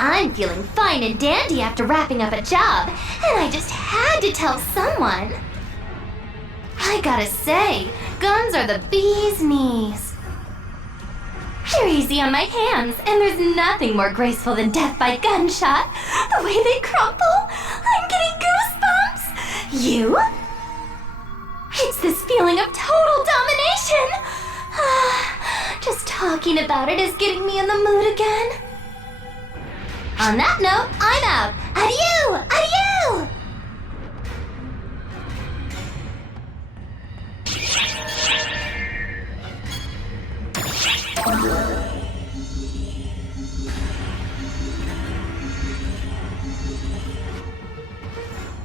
I'm feeling fine and dandy after wrapping up a job, and I just had to tell someone. I gotta say, guns are the bee's knees. They're easy on my hands, and there's nothing more graceful than death by gunshot. The way they crumple, I'm getting goosebumps. You? It's this feeling of total domination. Just talking about it is getting me in the mood again. On that note, I'm out. Adieu! Adieu!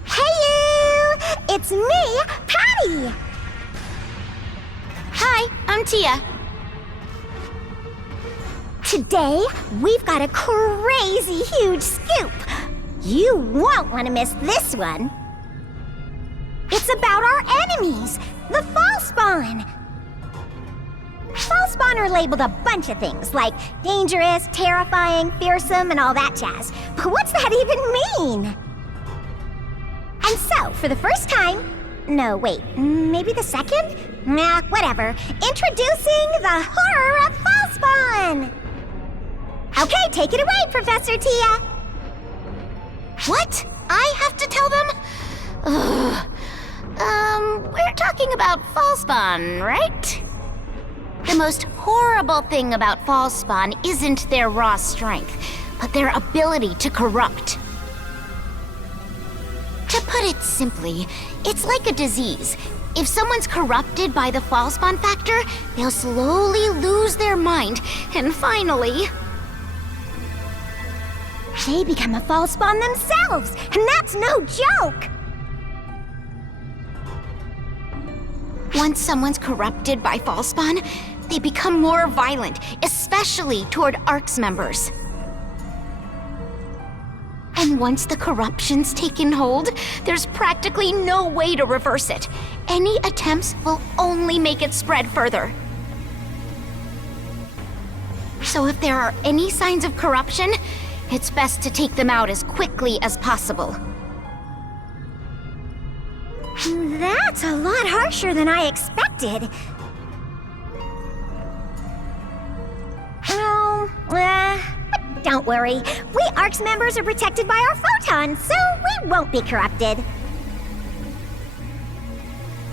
Hey you! It's me, Patty! Hi, I'm Tia. Today, we've got a crazy huge scoop. You won't want to miss this one. It's about our enemies, the Fall Spawn. Fall Spawn are labeled a bunch of things, like dangerous, terrifying, fearsome, and all that jazz. But what's that even mean? And so, for the first time... No, wait, maybe the second? Nah, whatever. Introducing the horror of Fall Spawn! Okay, take it away, Professor Tia. What? I have to tell them? We're talking about Fall Spawn, right? The most horrible thing about Fall Spawn isn't their raw strength, but their ability to corrupt. To put it simply, it's like a disease. If someone's corrupted by the Fall Spawn factor, they'll slowly lose their mind, and finally... they become a Fall Spawn themselves, and that's no joke! Once someone's corrupted by Fall Spawn, they become more violent, especially toward ARC's members. And once the corruption's taken hold, there's practically no way to reverse it. Any attempts will only make it spread further. So if there are any signs of corruption, it's best to take them out as quickly as possible. That's a lot harsher than I expected. But don't worry. We ARC's members are protected by our photons, so we won't be corrupted.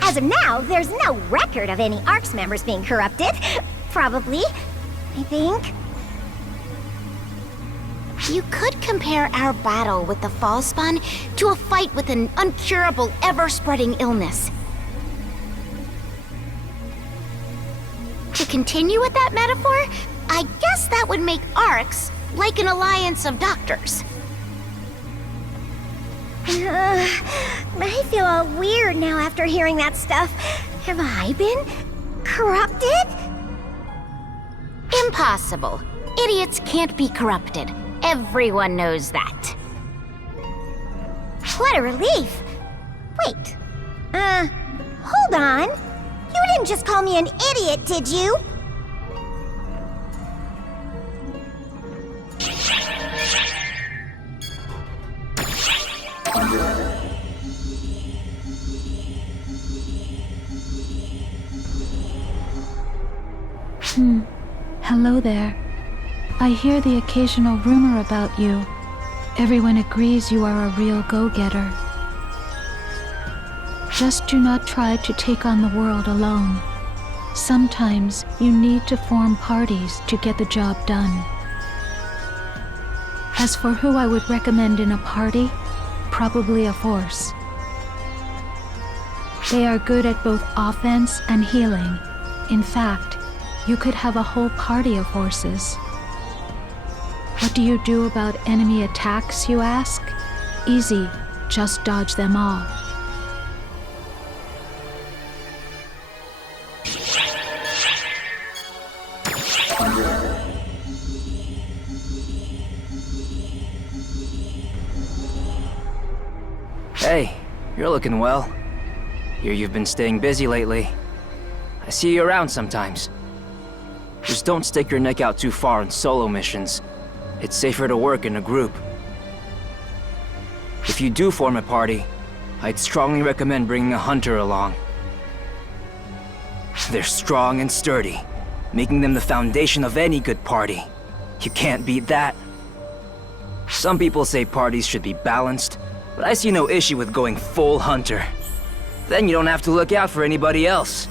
As of now, there's no record of any ARC's members being corrupted. Probably. I think. You could compare our battle with the Fall Spawn to a fight with an uncurable, ever-spreading illness. To continue with that metaphor, I guess that would make ARCs like an alliance of doctors. I feel all weird now after hearing that stuff. Have I been corrupted? Impossible. Idiots can't be corrupted. Everyone knows that. What a relief. Wait. Hold on. You didn't just call me an idiot, did you? Hello there. I hear the occasional rumor about you. Everyone agrees you are a real go-getter. Just do not try to take on the world alone. Sometimes you need to form parties to get the job done. As for who I would recommend in a party, probably a force. They are good at both offense and healing. In fact, you could have a whole party of horses. What do you do about enemy attacks, you ask? Easy, just dodge them all. Hey, you're looking well. Hear you've been staying busy lately. I see you around sometimes. Just don't stick your neck out too far in solo missions. It's safer to work in a group. If you do form a party, I'd strongly recommend bringing a hunter along. They're strong and sturdy, making them the foundation of any good party. You can't beat that. Some people say parties should be balanced, but I see no issue with going full hunter. Then you don't have to look out for anybody else.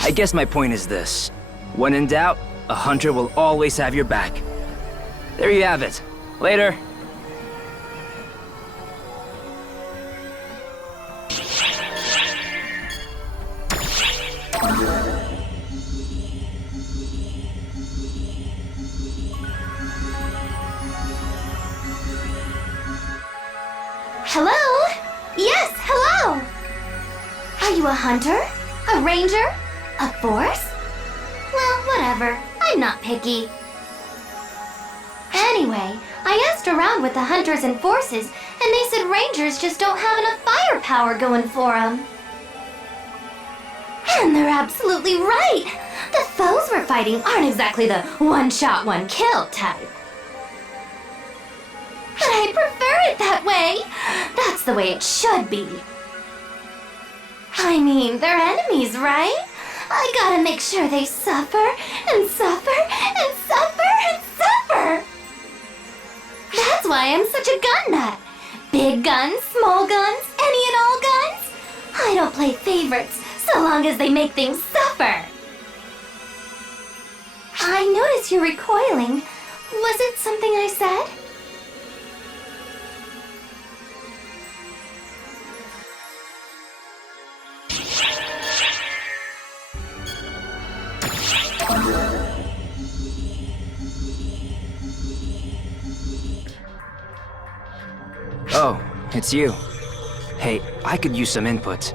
I guess my point is this. When in doubt, a hunter will always have your back. There you have it. Later. Hello? Yes, hello! Are you a hunter? A ranger? A force? Well, whatever. I'm not picky. Anyway, I asked around with the hunters and forces, and they said rangers just don't have enough firepower going for them. And they're absolutely right! The foes we're fighting aren't exactly the one-shot, one-kill type. But I prefer it that way. That's the way it should be. I mean, they're enemies, right? I gotta make sure they suffer and suffer and suffer and suffer. That's why I'm such a gun nut. Big guns, small guns, any and all guns. I don't play favorites so long as they make things suffer. I notice you're recoiling. Was it something I said? Oh, it's you. Hey, I could use some input.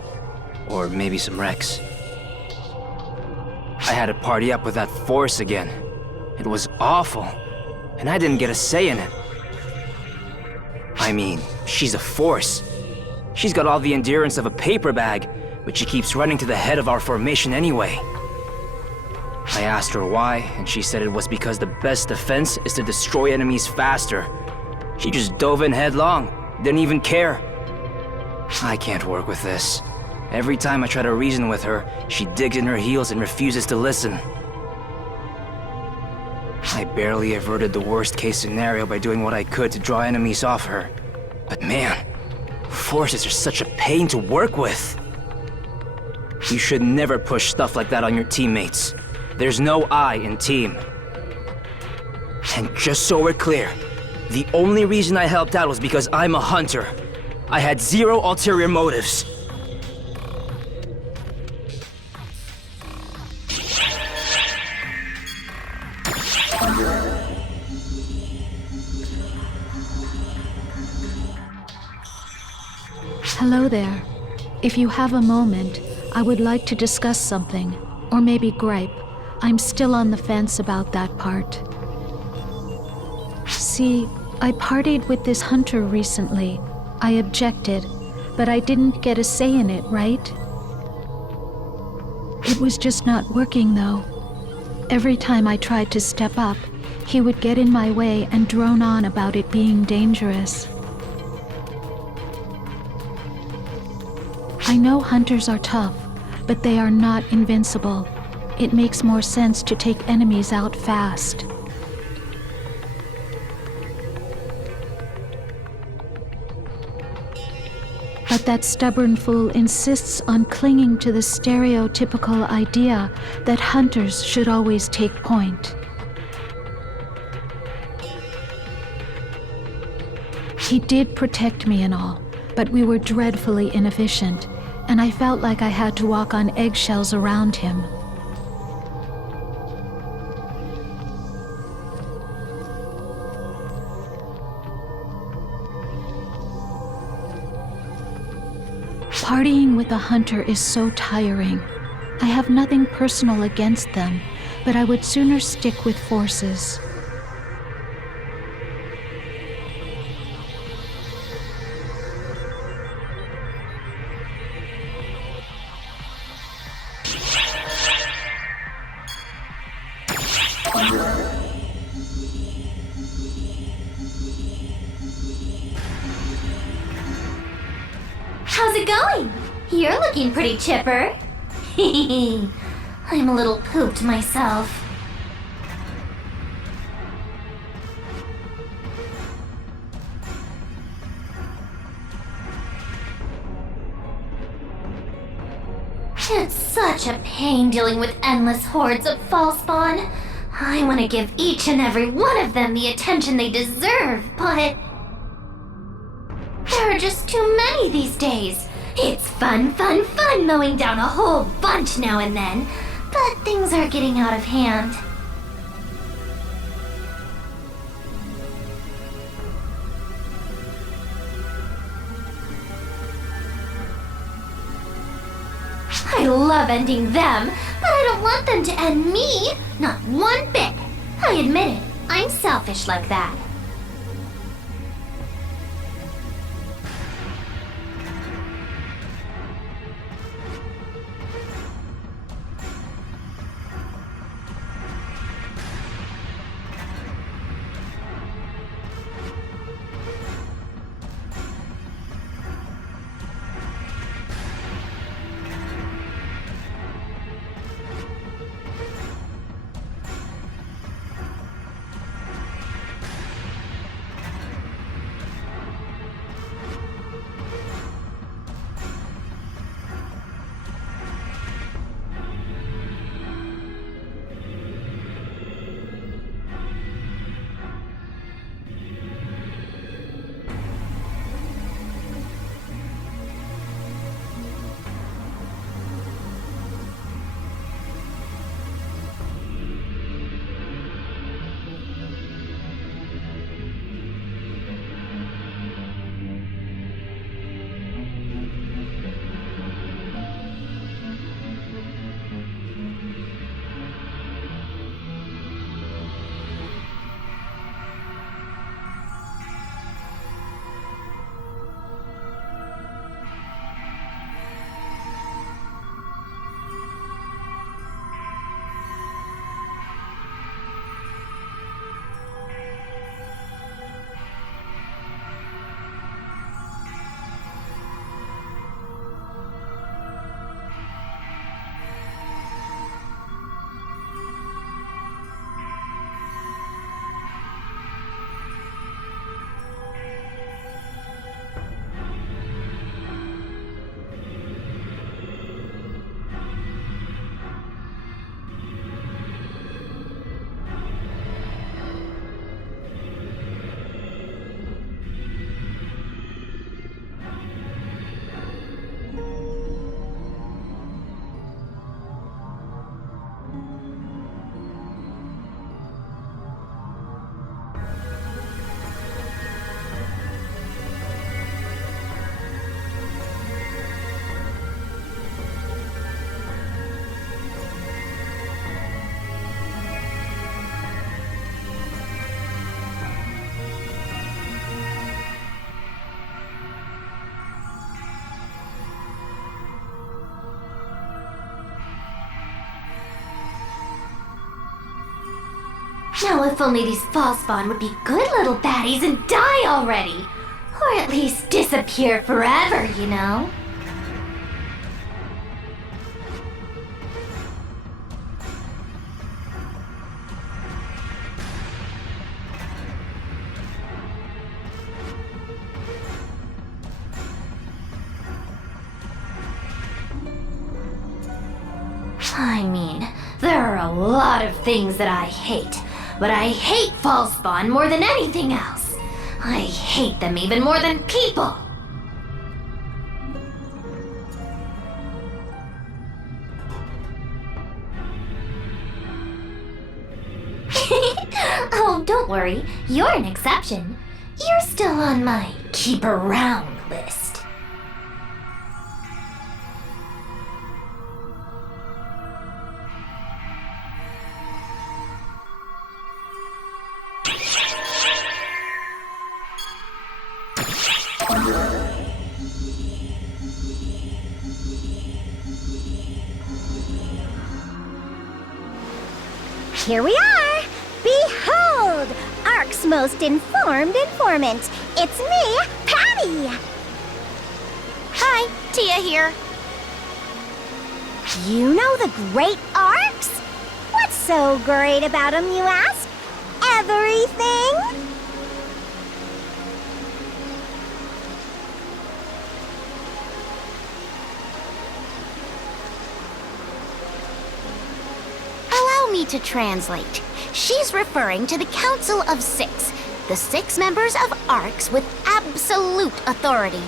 Or maybe some Rex. I had to party up with that force again. It was awful. And I didn't get a say in it. I mean, she's a force. She's got all the endurance of a paper bag, but she keeps running to the head of our formation anyway. I asked her why, and she said it was because the best defense is to destroy enemies faster. She just dove in headlong, didn't even care. I can't work with this. Every time I try to reason with her, she digs in her heels and refuses to listen. I barely averted the worst-case scenario by doing what I could to draw enemies off her. But man, forces are such a pain to work with. You should never push stuff like that on your teammates. There's no I in team. And just so we're clear, the only reason I helped out was because I'm a hunter. I had zero ulterior motives. Hello there. If you have a moment, I would like to discuss something, or maybe gripe. I'm still on the fence about that part. See, I partied with this hunter recently. I objected, but I didn't get a say in it, right? It was just not working, though. Every time I tried to step up, he would get in my way and drone on about it being dangerous. I know hunters are tough, but they are not invincible. It makes more sense to take enemies out fast. But that stubborn fool insists on clinging to the stereotypical idea that hunters should always take point. He did protect me and all, but we were dreadfully inefficient, and I felt like I had to walk on eggshells around him. Partying with a hunter is so tiring. I have nothing personal against them, but I would sooner stick with forces. it going? You're looking pretty chipper. I'm a little pooped myself. It's such a pain dealing with endless hordes of Falspawn. I want to give each and every one of them the attention they deserve, but there are just too many these days. It's fun mowing down a whole bunch now and then, but things are getting out of hand. I love ending them, but I don't want them to end me. Not one bit. I admit it. I'm selfish like that. Now if only these Falspawn would be good little baddies and die already! Or at least disappear forever, you know? I mean, there are a lot of things that I hate. But I hate Falspawn more than anything else. I hate them even more than people. Oh, don't worry. You're an exception. You're still on my keep around list. Here we are! Behold! Ark's most informed informant. It's me, Patty! Hi. Tia here. You know the Great Arcs? What's so great about them, you ask? Everything? Allow me to translate. She's referring to the Council of Six, the 6 members of Arcs with absolute authority.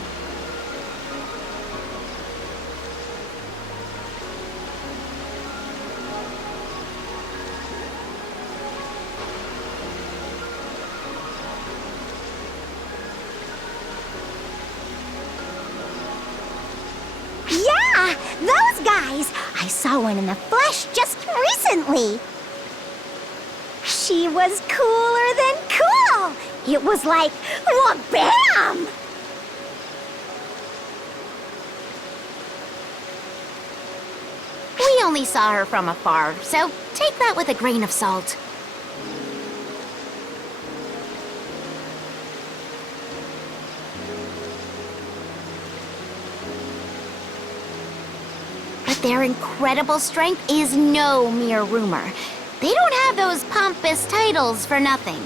Yeah, those guys! I saw one in the flesh just recently. She was cooler than cool! It was like, wha-bam! We only saw her from afar, so take that with a grain of salt. But their incredible strength is no mere rumor. They don't have those pompous titles for nothing.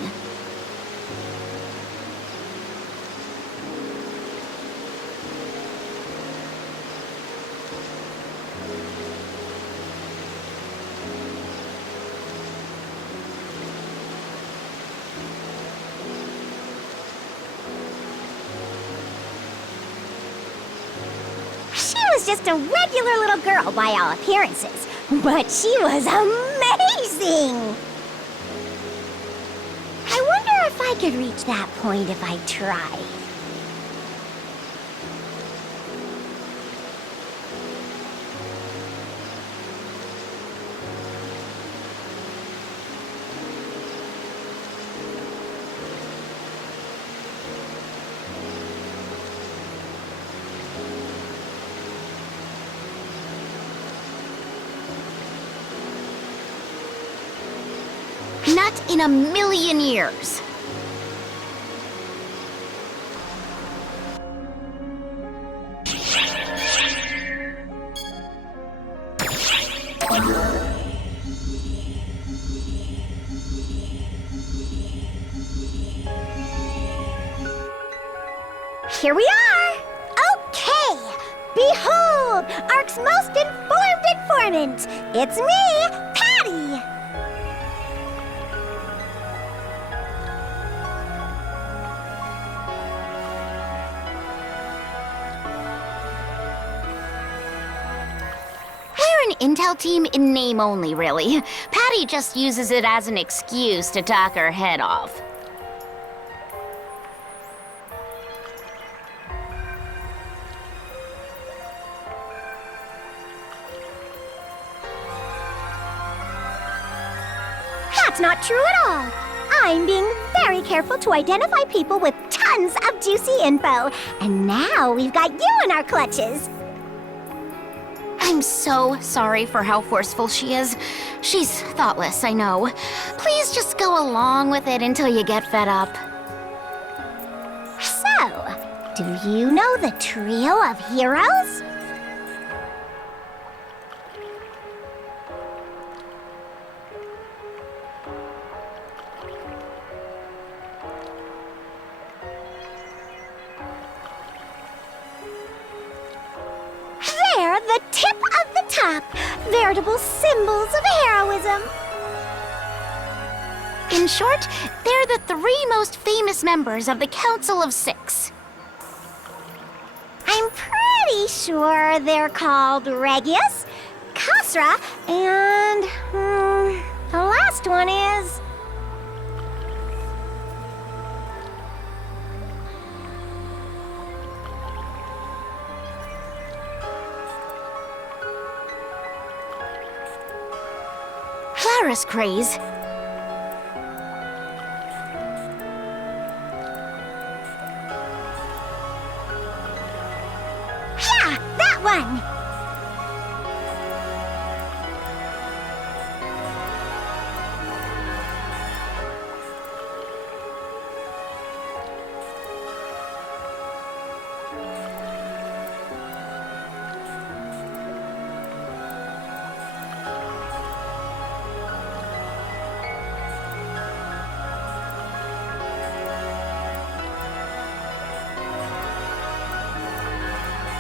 She was just a regular little girl by all appearances, but she was amazing! I wonder if I could reach that point if I tried. Not in a million years. Here we are! Okay! Behold, Ark's most informed informant! It's me, Patty! We're an intel team in name only, really. Patty just uses it as an excuse to talk her head off. That's not true at all. I'm being very careful to identify people with tons of juicy info. And now we've got you in our clutches. I'm so sorry for how forceful she is. She's thoughtless, I know. Please just go along with it until you get fed up. So, do you know the trio of heroes? They're the tip of the top, veritable symbols of heroism. In short, they're the 3 most famous members of the Council of Six. I'm pretty sure they're called Regius, Khosra, and the last one is... Clara's craze. Yeah, that one!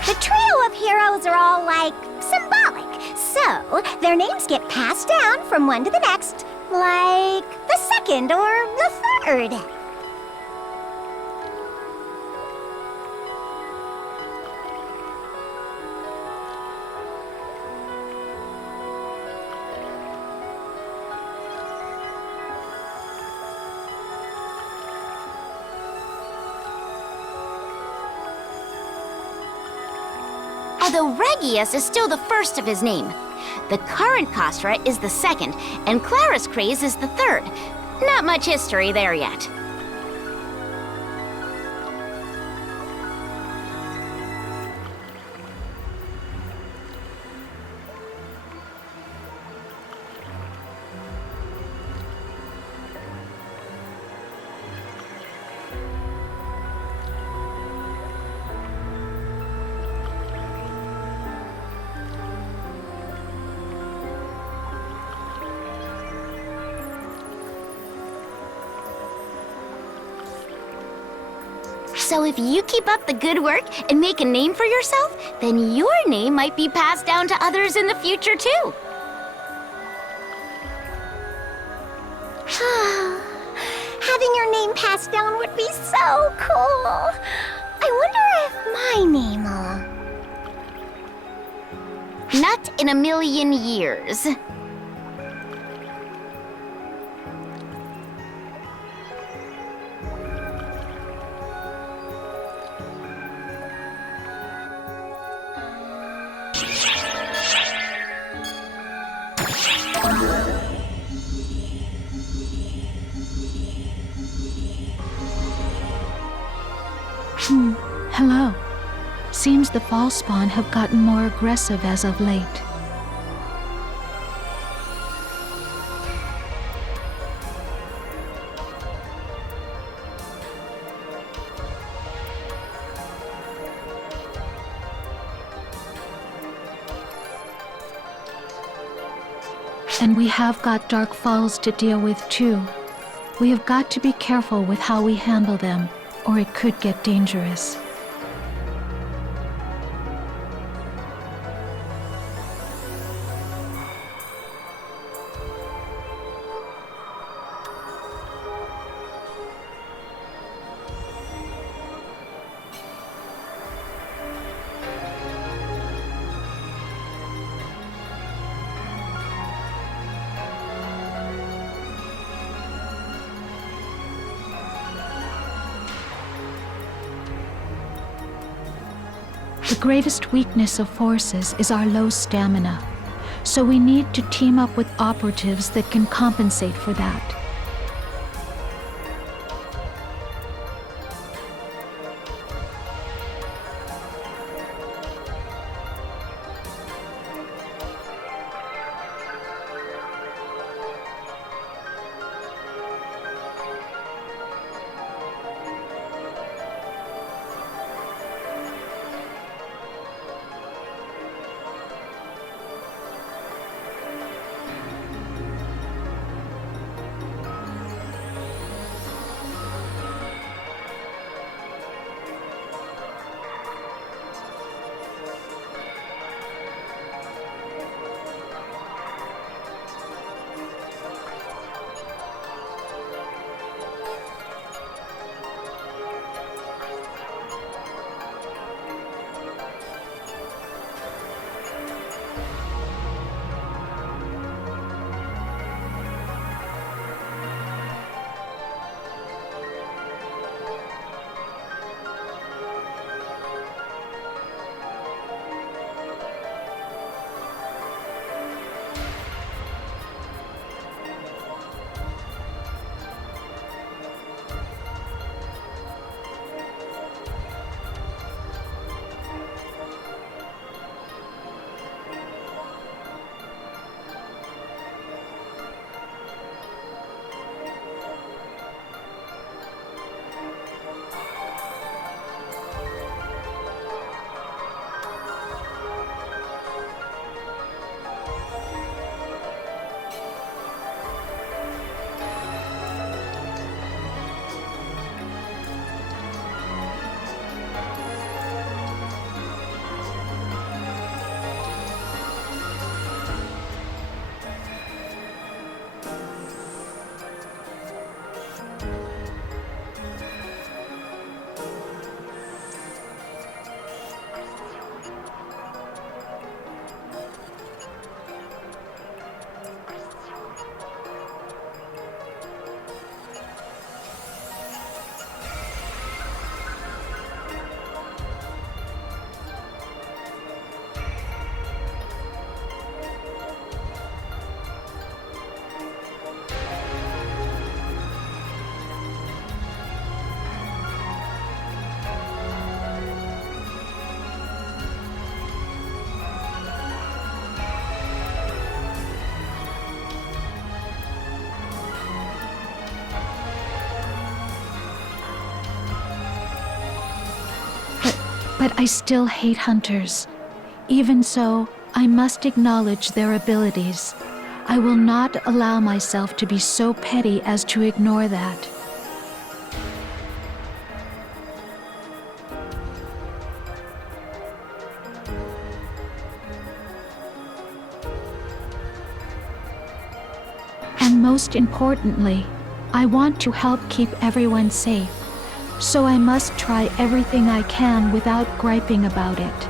The trio of heroes are all, like, symbolic. So, their names get passed down from one to the next, like the second or the third. Although Regius is still the first of his name. The current Kostra is the second, and Claris Craze is the third. Not much history there yet. So if you keep up the good work and make a name for yourself, then your name might be passed down to others in the future too. Having your name passed down would be so cool. I wonder if my name will... Not in a million years. Hello. Seems the fall spawn have gotten more aggressive as of late. And we have got Dark Falls to deal with too. We have got to be careful with how we handle them, or it could get dangerous. The greatest weakness of forces is our low stamina, so we need to team up with operatives that can compensate for that. But I still hate hunters. Even so, I must acknowledge their abilities. I will not allow myself to be so petty as to ignore that. And most importantly, I want to help keep everyone safe. So I must try everything I can without griping about it.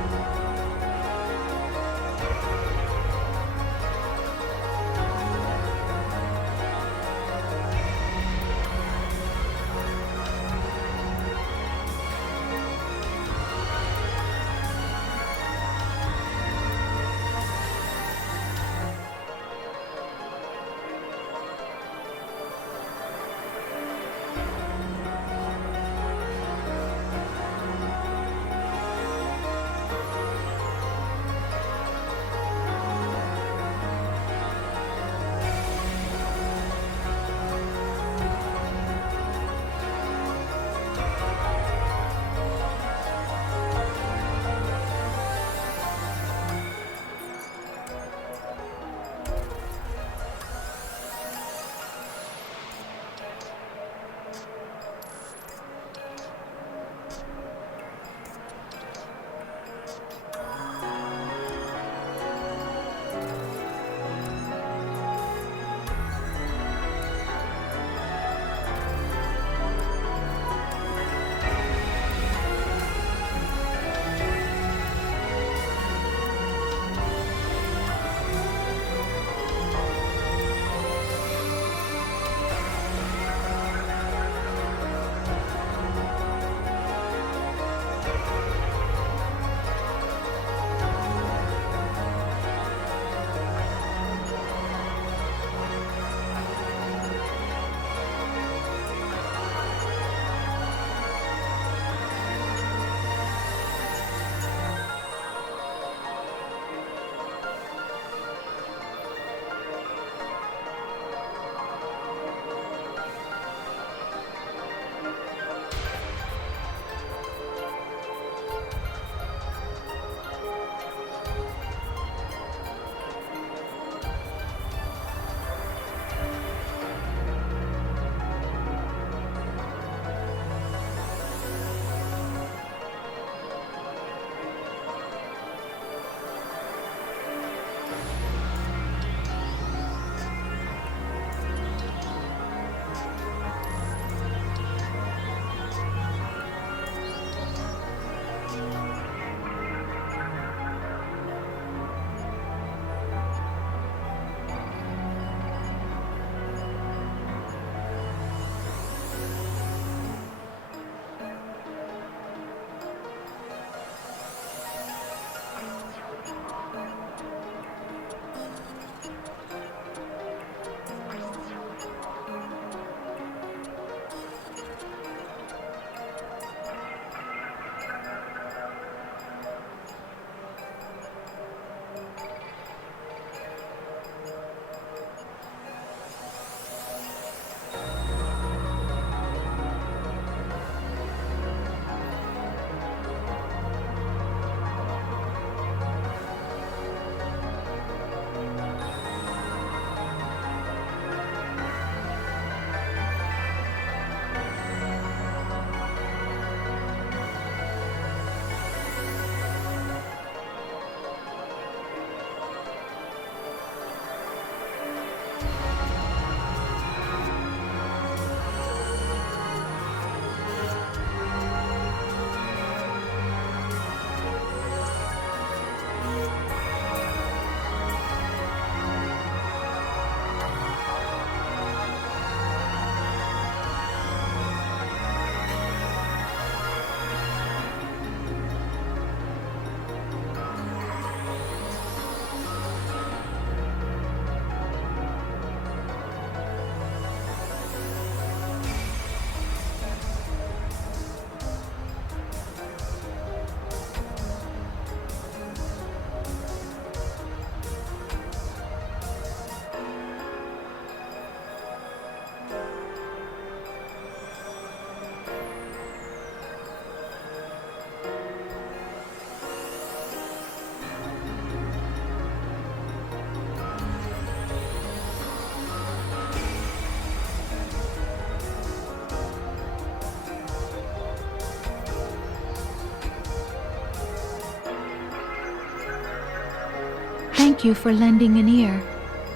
Thank you for lending an ear.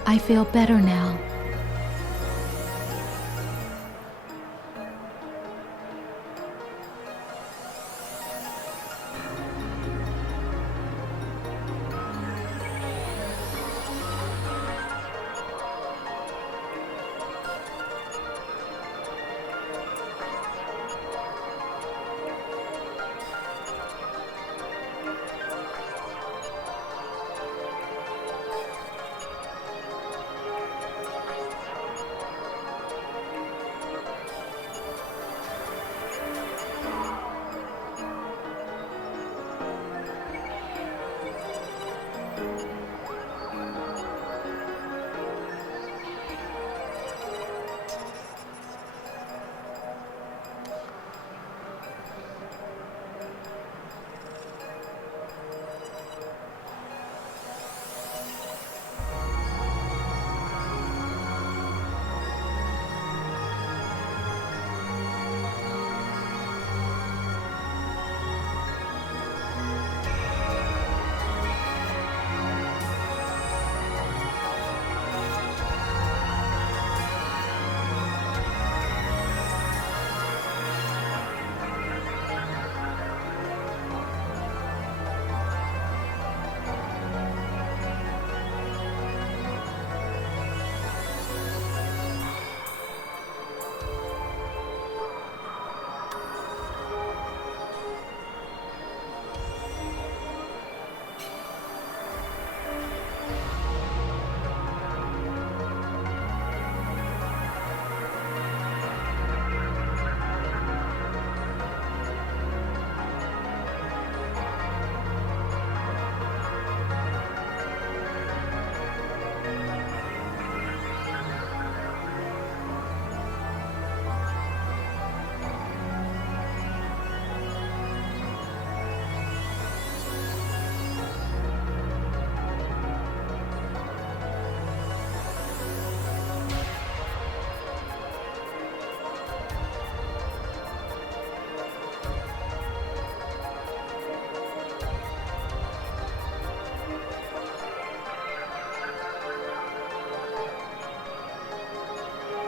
I feel better now.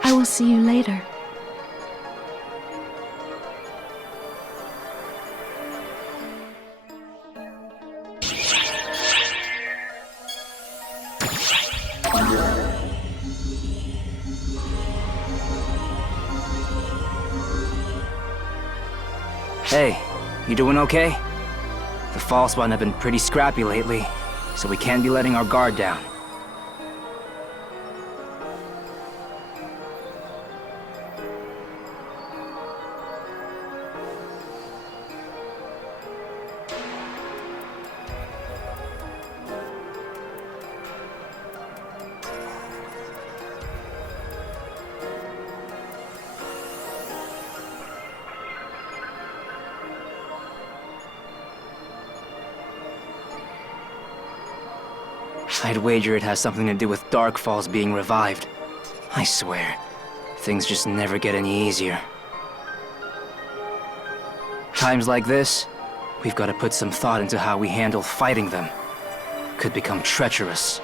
I will see you later. Hey, you doing okay? The Fall Spawn have been pretty scrappy lately, so we can't be letting our guard down. I'd wager it has something to do with Dark Falls being revived. I swear, things just never get any easier. Times like this, we've got to put some thought into how we handle fighting them. Could become treacherous.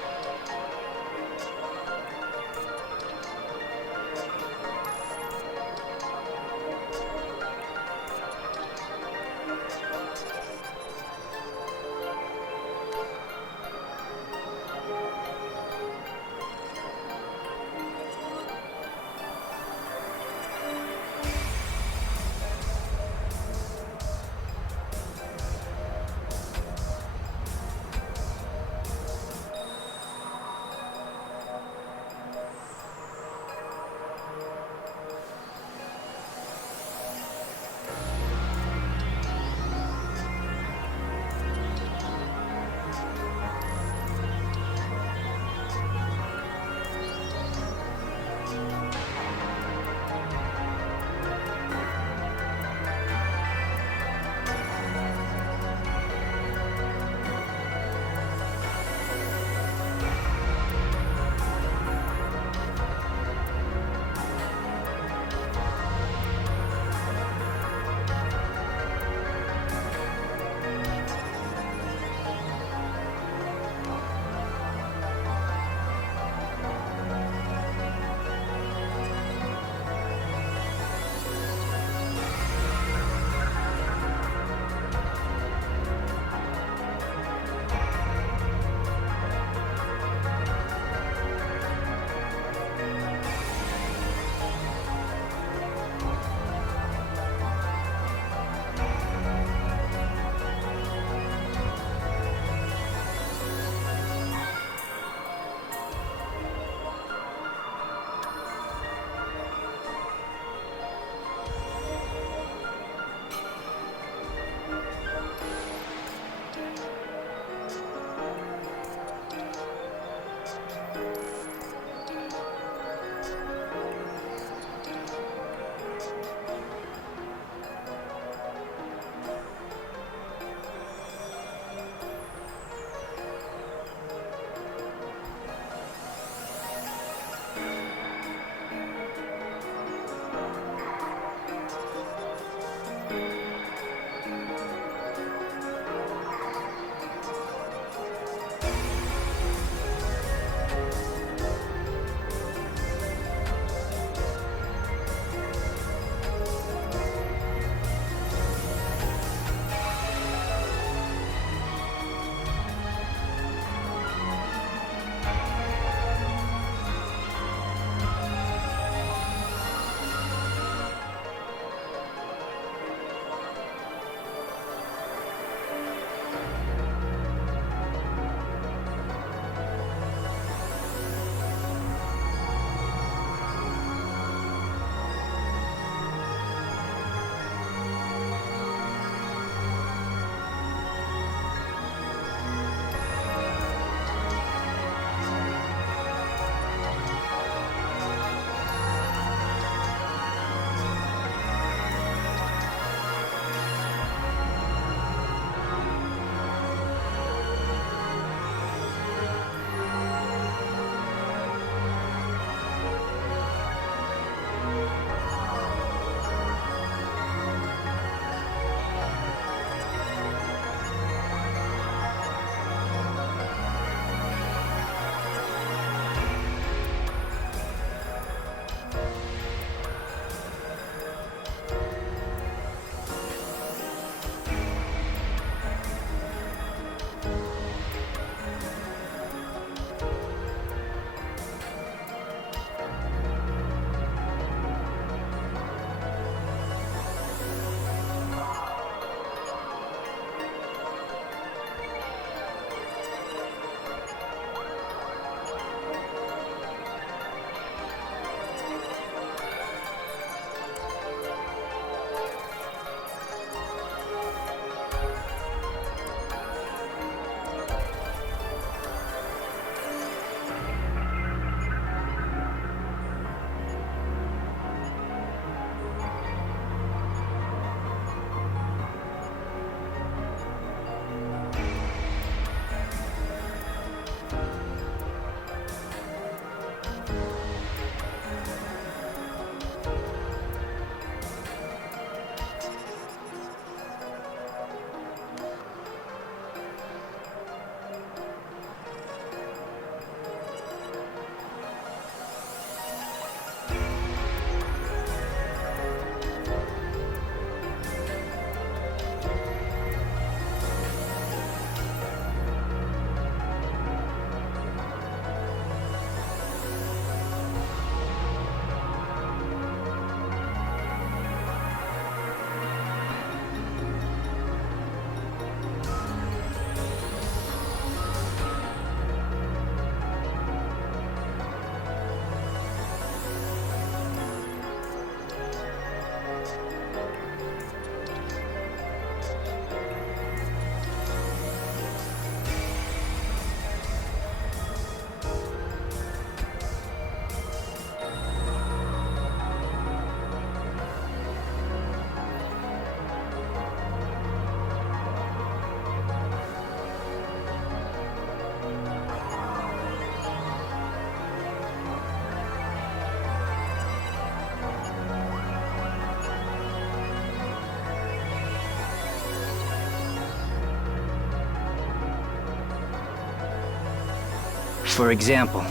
For example,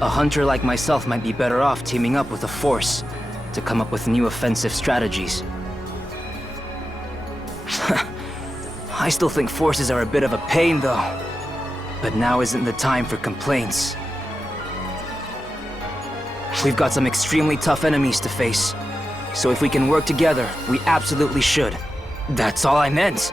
a hunter like myself might be better off teaming up with a force to come up with new offensive strategies. I still think forces are a bit of a pain, though. But now isn't the time for complaints. We've got some extremely tough enemies to face, so if we can work together, we absolutely should. That's all I meant.